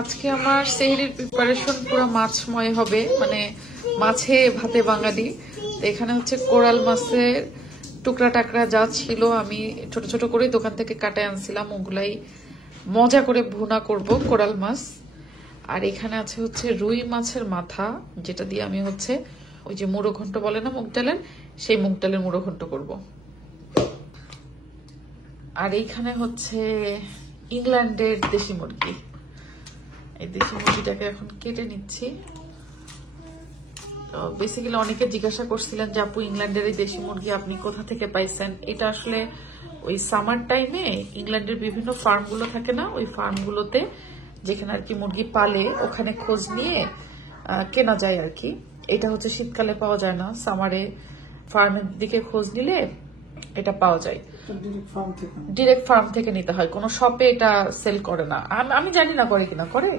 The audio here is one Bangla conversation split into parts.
আজকে আমার সেহরির প্রিপারেশন পুরো মাছময় হবে, মানে মাছে ভাতে বাঙালি। তো এখানে হচ্ছে কোরাল মাছের টুকরা টাকরা যা ছিল আমি ছোট ছোট করে দোকান থেকে কাটে আনছিলাম, ওগুলাই মজা করে ভুনা করব কোরাল মাছ। আর এখানে আছে হচ্ছে রুই মাছের মাথা, যেটা দিয়ে আমি হচ্ছে ওই যে মুড়ো ঘন্ট বলে না মুগ ডালের, সেই মুগ ডালের মুড়ো ঘন্ট করব। আর এইখানে হচ্ছে ইংল্যান্ডের দেশি মুরগি। এই দেশি মুরগিটাকে এখন কেটে নিচ্ছি। তো বেসিক্যালি অনেকে জিজ্ঞাসা করছিলেন যে আপু ইংল্যান্ডের এই দেশি মুরগি আপনি কোথা থেকে পাইছেন। এটা আসলে ওই সামার টাইমে ইংল্যান্ডের বিভিন্ন ফার্মগুলো থাকে না, ওই ফার্মগুলোতে যেখানে আর কি মুরগি পালে ওখানে খোঁজ নিয়ে কেনা যায় আর কি। এটা হচ্ছে শীতকালে পাওয়া যায় না, সামারে ফার্মের দিকে খোঁজ নিলে এটা পাওয়া যায়। ডিরেক্ট ফার্ম থেকে নিতে হয়, কোনো শপে এটা সেল করে না। আমি জানি না করে কিনা, করে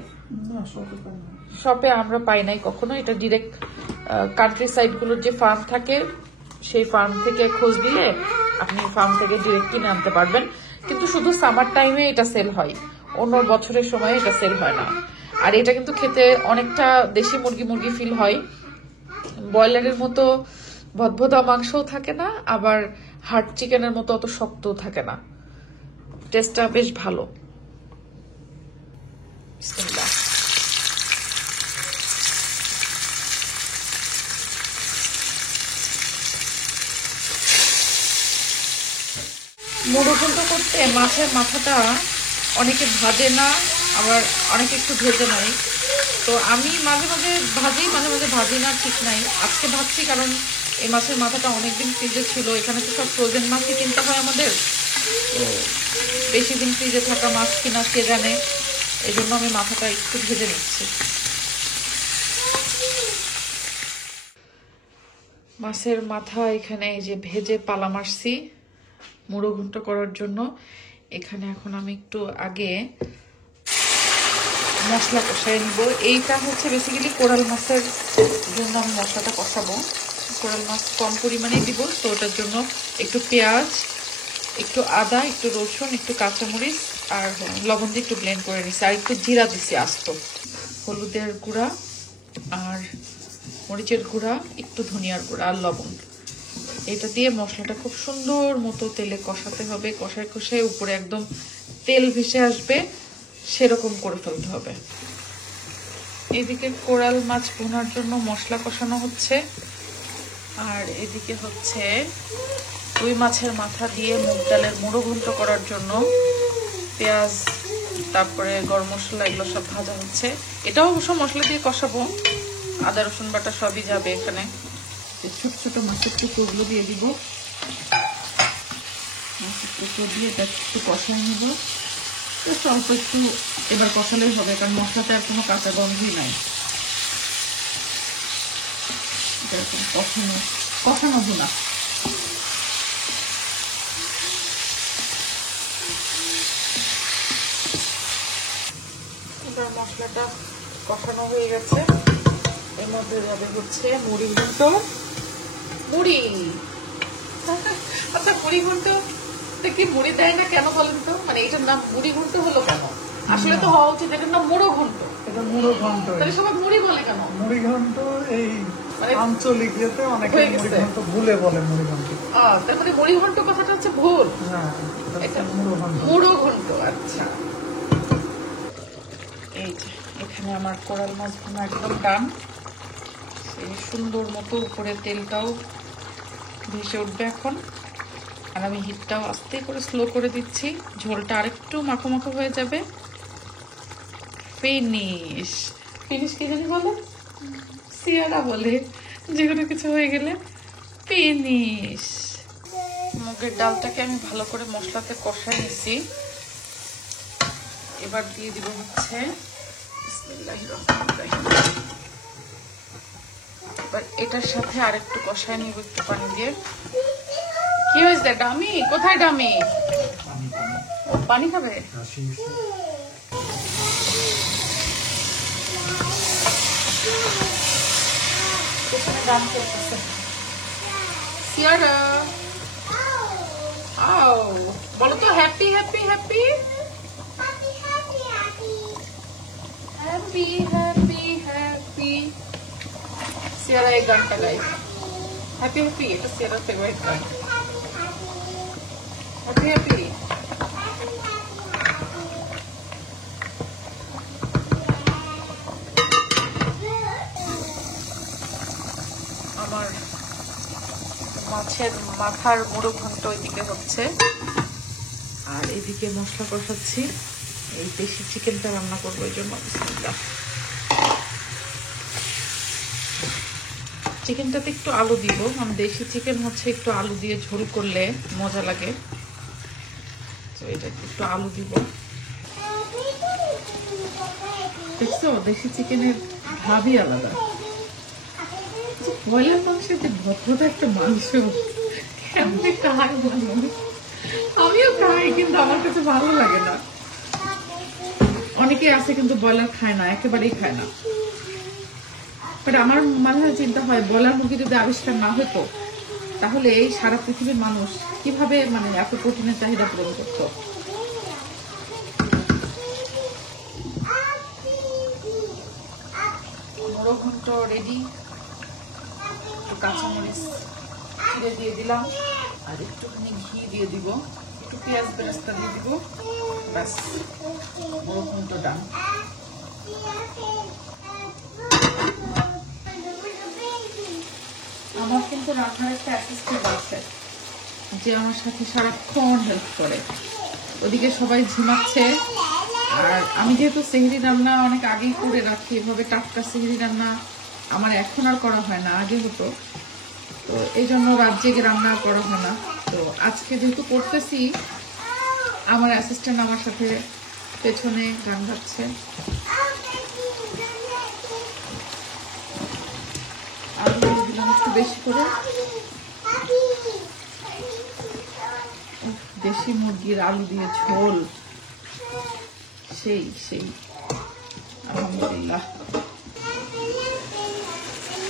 শপে আমরা পাই নাই কখনো। এটা ডিরেক্ট কান্ট্রি সাইড গুলোর যে ফার্ম থাকে সেই ফার্ম থেকে খোঁজ দিলে আপনি ফার্ম থেকে ডিরেক্ট কিনে আনতে পারবেন। কিন্তু শুধু সামার টাইমে এটা সেল হয়, অন্য বছরের সময় এটা সেল হয় না। আর এটা কিন্তু খেতে অনেকটা দেশি মুরগি মুরগি ফিল হয়, ব্রয়লারের মতো ভদভদা মাংসও থাকে না, আবার হার্ড চিকেনের মতো অত শক্তও থাকে না। টেস্টটা বেশ ভালো। বিসমিল্লাহ। মুড়ো ঘন্ট করতে মাছের মাথাটা অনেকে ভাজে না, আবার অনেকে একটু ভেজে নেয়। তো আমি মাঝে মাঝে ভাজি, মাঝে মাঝে ভাজি না, ঠিক নাই। আজকে ভাবছি কারণ এই মাছের মাথাটা অনেকদিন ফ্রিজে ছিল। এখানে তো সব ফ্রোজেন মাছই কিনতে হয় আমাদের, তো বেশি দিন ফ্রিজে থাকা মাছ কিনা কে জানে, এই জন্য আমি মাথাটা একটু ভেজে নিচ্ছি। মাছের মাথা এখানে এই যে ভেজে পালা মারছি মুড়ো ঘন্ট করার জন্য। এখানে এখন আমি একটু আগে মশলা কষাই নিব। এইটা হচ্ছে বেসিক্যালি কোরাল মাছের জন্য আমি মশলাটা কষাবো। কোরাল মাছ কম পরিমাণে দিব, তো ওটার জন্য একটু পেঁয়াজ, একটু আদা, একটু রসুন, একটু কাঁচামরিচ আর লবণ দিয়ে একটু ব্লেন্ড করে নিচ্ছি। আর একটু জিরা দিচ্ছি আস্ত, হলুদের গুঁড়া আর মরিচের গুঁড়া, একটু ধনিয়ার গুঁড়া আর লবণ। এটা দিয়ে মশলাটা খুব সুন্দর মতো তেলে কষাতে হবে। কষায় কষায় উপরে একদম তেল ভেসে আসবে, সেরকম করে ফেলতে হবে। এদিকে কোরাল মাছ ভুনার জন্য মশলা কষানো হচ্ছে, আর এদিকে হচ্ছে রুই মাছের মাথা দিয়ে মুগ ডালের মুড়ো ঘন্ট করার জন্য পেঁয়াজ, তারপরে গরম মশলা, এগুলো সব ভাজা হচ্ছে। এটাও অবশ্য মশলা দিয়ে কষাবো, আদা রসুন বাটা সবই যাবে এখানে। ছোট ছোট মাছের টুকরোগুলো দিয়ে দিব, মাছের টুকরো দিয়ে এটা একটু কষাই নিব। অল্প একটু এবার কষালেই হবে, কারণ মশলাতে আর কোনো কাঁচা গন্ধই নাই। এরকম কষানো ভুনা। এবার মশলাটা কষানো হয়ে গেছে, এর মধ্যে যাবে হচ্ছে মুড়ি ঘন্ট। মুড়ি, আচ্ছা মুড়ি ঘন্ট কি মুড়ি দেয় না কেন বলেন তো? মানে এটার নাম মুড়ি ঘন্ট হলো কেন? আসলে তো হওয়া উচিত এটার নাম মুড়ো ঘন্ট। এটা মুড়ো ঘন্ট। তাহলে সবাই মুড়ি বলে কেন? মুড়ি ঘন্ট এই আঞ্চলিক ইয়েতে অনেকে মুড়ি ঘন্ট ভুলে বলে মুড়ি ঘন্ট। তার মানে মুড়ি ঘন্ট কথাটা হচ্ছে ভুল। হ্যাঁ, এটা মুড়ো ঘন্ট। মুড়ো ঘন্ট, আচ্ছা। এই যে এখানে আমার কোরাল মাছ ভুনা একদম ডান। এই সুন্দর মতো উপরে তেলটাও ভেসে উঠবে এখন। আর আমি হিটটাও আস্তে করে স্লো করে দিচ্ছি, ঝোলটা আরেকটু মাখো মাখো হয়ে যাবে। ফিনিশ। ফিনিশ কি জানি বলে, সিয়ারা বলে যে কোনো কিছু হয়ে গেলে ফিনিশ। মুগের ডালটাকে আমি ভালো করে মশলাতে কষাই নিছি। এবার দিয়ে দিব হচ্ছে বিসমিল্লাহির রহমানির রহিম। এবার এটার সাথে আরেকটু কষাই নিব একটু পানি দিয়ে। কি হয়েছে ডামি? কোথায় ডামি? পানি খাবে? গান করতেছে সিয়ারা। বলো তো happy happy happy. Happy happy happy. Siara এই গানটা গাই, হ্যাপি হ্যাপি, এটা সিয়ারার ফেভারিট গান। Happy happy. আমার মাছের মাথার মুড়ো ঘন্ট ওইদিকে হচ্ছে, আর এদিকে মশলা কষাচ্ছি। এই দেশি চিকেনটা রান্না করবো, এই জন্য চিকেনটাতে একটু আলু দিব। মানে দেশি চিকেন হচ্ছে একটু আলু দিয়ে ঝোল করলে মজা লাগে, তো এটা একটু আলু দিব। দেখছো দেশি চিকেনের ভাবই আলাদা। ব্রয়লার মাংসের যে ভদ্রতা একটা মাংস, কেমনি খায় মানুষ। আমিও খাই, কিন্তু আমার কাছে ভালো লাগে না। অনেকে আছে কিন্তু ব্রয়লার খায় না, একেবারেই খায় না। বাট আমার মাঝে চিন্তা হয়, ব্রয়লার মুরগি যদি আবিষ্কার না হতো, তাহলে এই সারা পৃথিবীর মানুষ কিভাবে মানে এত প্রোটিনের চাহিদা পূরণ করত। মোড়ো ঘন্ট রেডি। একটু কাঁচামরিচ ছিঁড়ে দিয়ে দিলাম, আর একটুখানি ঘি দিয়ে দিব, একটু পেঁয়াজ বেরেস্তা দিয়ে দিব, ব্যাস মোড়ো ঘন্ট ডান। আমার কিন্তু রান্নার একটা অ্যাসিস্ট্যান্ট আছে, যে আমার সাথে সারাক্ষণ হেল্প করে। ওদিকে সবাই ঝিমাচ্ছে, আর আমি যেহেতু সেহরি রান্না অনেক আগেই করে রাখি, এভাবে টাটকা সেহরি রান্না আমার এখন আর করা হয় না, আগে হতো। তো এই জন্য রাত জেগে রান্না করা হয় না। তো আজকে যেহেতু করতেছি, আমার অ্যাসিস্ট্যান্ট আমার সাথে পেছনে গান গাচ্ছে। আলু দিয়ে দিলাম একটু বেশি করে। দেশি মুরগির আলু দিয়ে ঝোল, সেই সেই আলহামদুলিল্লাহ।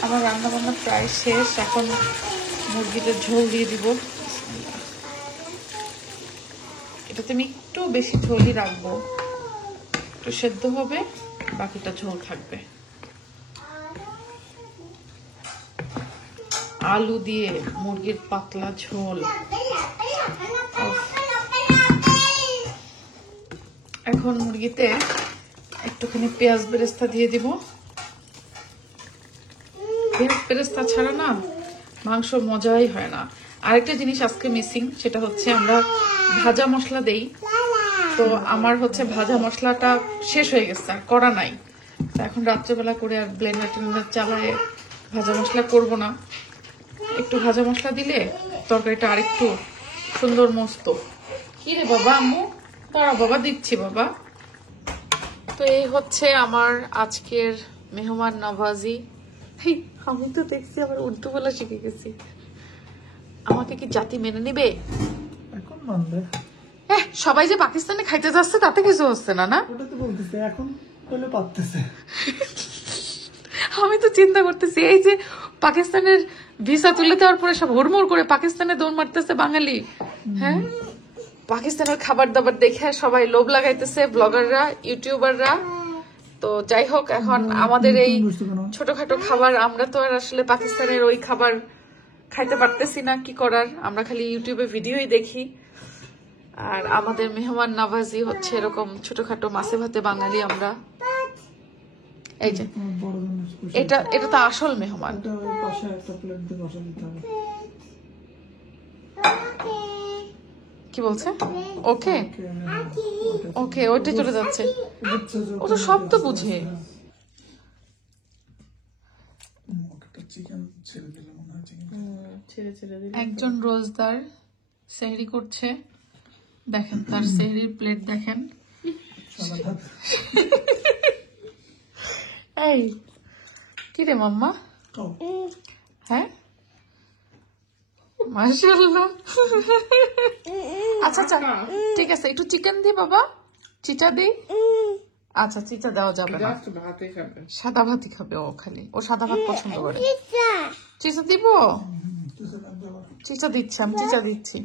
আমার রান্না বান্না প্রায় শেষ, এখন মুরগিটার ঝোল দিয়ে দিব। এটাতে আমি একটু বেশি ঝোলই রাখবো, একটু সেদ্ধ হবে, বাকিটা ঝোল থাকবে। আলু দিয়ে মুরগির পাতলা ঝোল। এখন মুরগিতে একটুখানি পেঁয়াজ বেরেস্তা দিয়ে দিব। পেঁয়াজ বেরেস্তা ছাড়া না মাংস মজাই হয় না। আরেকটা জিনিস আজকে মিসিং, সেটা হচ্ছে আমরা ভাজা মশলা দেই। তো আমার হচ্ছে ভাজা মশলাটা শেষ হয়ে গেছে, আর করা নাই। তো এখন রাত্রেবেলা করে আর ব্লেন্ডার টেন্ডার চালায় ভাজা মশলা করব না। একটু ভাজা মশলা দিলে তরকারিটা আরেকটু সুন্দর মস্ত। কি রে বাবা, আম্মু তারা বাবা দিচ্ছি বাবা। তো এই হচ্ছে আমার আজকের মেহমান নওয়াজি। আমি তো দেখছি আবার উর্দু বলা শিখে গেছি। আমাকে কি জাতি মেনে নিবে? এখন মানবে। সবাই যে পাকিস্তানে খাইতে যাচ্ছে তাতে কিছু হচ্ছে না, না? ওটা তো বলতেছে, এখন বলে পারতেছে। আমি তো চিন্তা করতেছি, এই যে পাকিস্তানের ভিসা তুলে দেওয়ার পরে সব হুড়মুড় করে পাকিস্তানে দৌড় মারতেছে বাঙালি। হ্যাঁ, পাকিস্তানের খাবার দাবার দেখে সবাই লোভ লাগাইতেছে, ব্লগাররা, ইউটিউবাররা। তো যাই হোক, এখন আমাদের এই ছোটখাটো খাবার, আমরা তো আর আসলে পাকিস্তানের ওই খাবার খাইতে পারতেছি না, কি করার, আমরা খালি ইউটিউবে ভিডিওই দেখি। আর আমাদের মেহমান নওয়াজি হচ্ছে এরকম ছোটখাটো মাছে ভাতে বাঙালি আমরা। এই যে এটা এটা তো আসল মেহমান। কি বলছে? ওকে ওকে, ওইটাই চলে যাচ্ছে। ও তো সব তো বুঝে। একজন রোজদার সেহরি করছে, দেখেন তার সেহরির প্লেট দেখেন। এই কি রে মাম্মা? হ্যাঁ মাশাআল্লাহ। আচ্ছা আচ্ছা ঠিক আছে, একটু চিকেন দি বাবা, চিটা দি। আচ্ছা চিটা দেওয়া যাবে না, সাদা ভাতই খাবে ও, খালি ও সাদা ভাত পছন্দ করে। চিটা দিব, চিটা দিচ্ছি, আমি চিটা দিচ্ছি।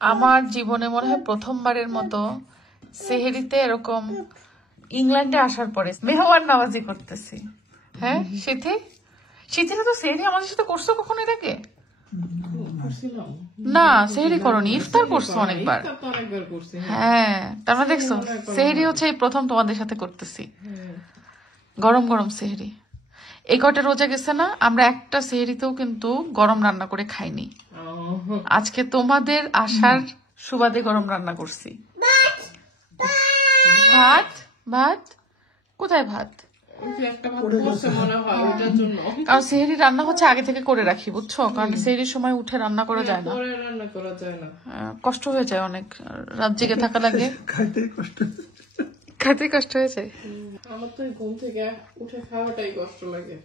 আমার জীবনে মনে হয় প্রথমবারের মতো সেহেরিতে এরকম ইংল্যান্ডে আসার পরে মেহমান নামাজি করতেছি। হ্যাঁ শীতের তো সেহরি আমাদের সাথে করছো কখনো এর আগে? না সেহরি করনি, ইফতার করছো অনেকবার। হ্যাঁ তার মানে দেখছো সেহরি হচ্ছে এই প্রথম তোমাদের সাথে করতেছি, গরম গরম সেহরি। এই কয়টা রোজা গেছে না, আমরা একটা সেহরিতেও কিন্তু গরম রান্না করে খাইনি। আজকে তোমাদের আসার সুবাদে গরম রান্না করছি। ভাত ভাত কোথায় ভাত? কারণ সেহরি রান্না হচ্ছে আগে থেকে করে রাখি, বুঝছো, কারণ সেহরির সময় উঠে রান্না করা যায় না, কষ্ট হয়ে যায় অনেক, রাত জেগে থাকা লাগে, খাইতে কষ্ট হয়ে যায়। আমার তো ঘুম থেকে উঠে খাওয়াটাই কষ্ট লাগে।